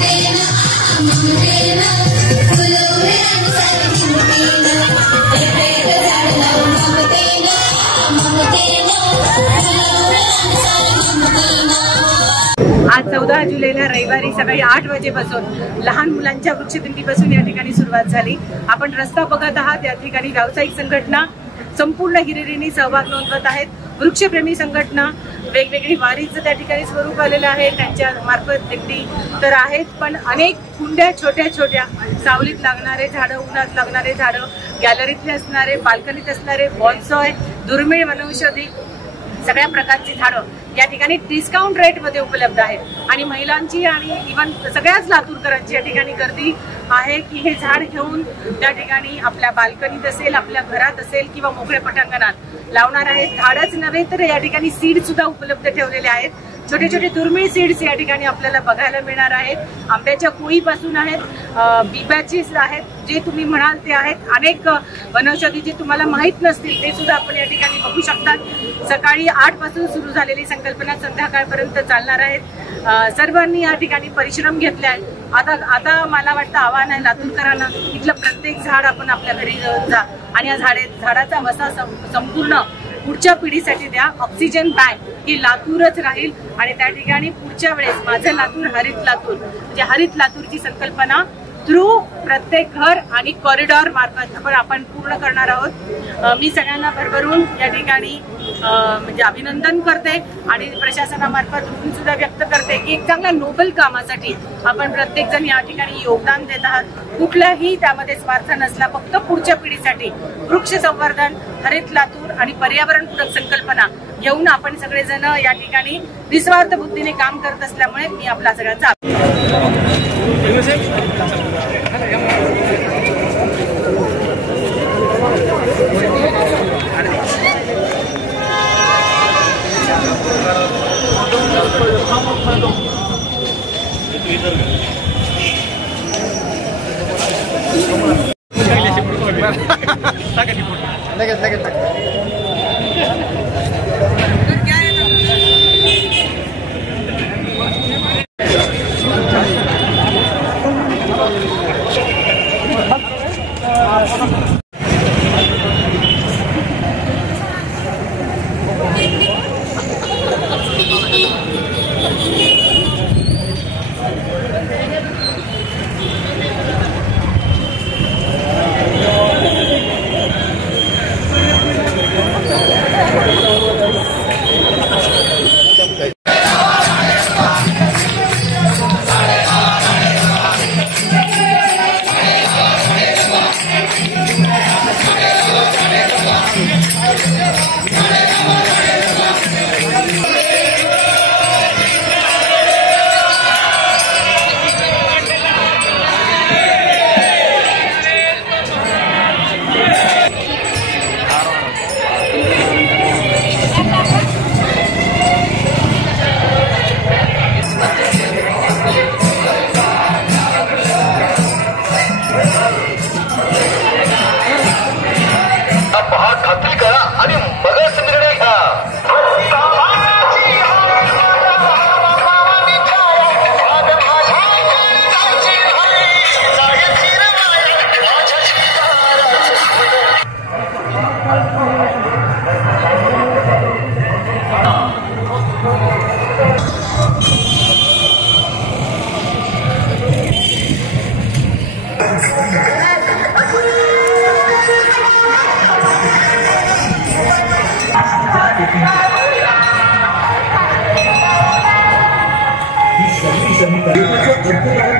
आज 14 जुलैला रविवारी सकाळी 8 वाजेपासून लहान मुलांच्या वृक्षदिंडीपासून या ठिकाणी सुरुवात झाली। आपण रस्ता बघत आहात। या ठिकाणी व्यावसायिक संघटना संपूर्ण हिरिरीने सहभाग नोंदवत आहेत। वृक्षप्रेमी संघटना वेगवेगळी वारीचं त्या ठिकाणी स्वरूप आलेलं आहे, त्यांच्या मार्फत दिंडी तर आहेत, पण अनेक कुंड्या छोट्या छोट्या सावलीत लागणारे झाडं, उन्हात लागणारे झाडं, गॅलरीतले असणारे, बाल्कनीत असणारे बॉन्सॉय, दुर्मिळ वनौषधी सगळ्या प्रकारची झाडं या ठिकाणी डिस्काउंट रेट मध्ये उपलब्ध आहेत। आणि महिलांची आणि इव्हन सगळ्याच लातूरकरांची या ठिकाणी गर्दी आहे की हे झाड घेऊन त्या ठिकाणी आपल्या बाल्कनीत असेल, आपल्या घरात असेल किंवा मोकळ्या पटांगणात लावणार आहेत। झाडच नव्हे तर या ठिकाणी सीड सुद्धा उपलब्ध ठेवलेले आहेत। छोटे छोटे दुर्मिळ सीड्स या ठिकाणी आपल्याला बघायला मिळणार आहेत। आंब्याच्या कोळीपासून आहेत, बिब्याची आहेत, जे तुम्ही म्हणाल ते आहेत। अनेक वनौषधी जे तुम्हाला माहित नसतील ते सुद्धा आपण या ठिकाणी बघू शकतात। सकाळी 8 पासून सुरू झालेली संकल्पना संध्याकाळपर्यंत चालणार आहेत। सर्वांनी या ठिकाणी परिश्रम घेतले आहेत। आता मला वाटतं आव्हान आहे लातूरकरांना, इथलं प्रत्येक झाड आपण आपल्या घरी घेऊन जा आणि या झाडाचा वसा संपूर्ण पुढच्या पिढीसाठी द्या। ऑक्सिजन बँक ही लातूरच राहील आणि त्या ठिकाणी पुढच्या वेळेस माझं लातूर हरित लातूर म्हणजे हरित लातूरची संकल्पना थ्रू प्रत्येक घर आणि कॉरिडॉर मार्फत आपण पूर्ण करणार आहोत। मी सगळ्यांना भरभरून या ठिकाणी म्हणजे अभिनंदन करते आणि प्रशासनामार्फत ऋण सुद्धा व्यक्त करते की एक चांगल्या नोबल कामासाठी आपण प्रत्येक जण या ठिकाणी योगदान देत आहात। कुठलाही त्यामध्ये स्वार्थ नसला, फक्त पुढच्या पिढीसाठी वृक्ष संवर्धन, हरित लातूर आणि पर्यावरणपूरक संकल्पना घेऊन आपण सगळेजण या ठिकाणी निस्वार्थ बुद्धीने काम करत असल्यामुळे मी आपला सगळ्यांचा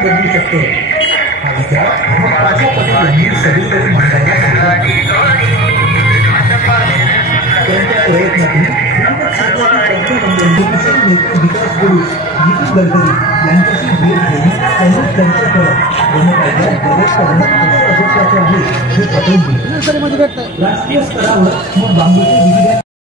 बदलू शकतो हा विचार अशा पद्धतीने सगळीकडे मांडण्यासाठी त्यांच्या प्रयत्नातून विकास गुरु नीतीश गडकरी यांच्याशी भेट घेऊन त्यांनी चर्चा करत हे पटवून दिले। राष्ट्रीय स्तरावर मग बांबूचे विविध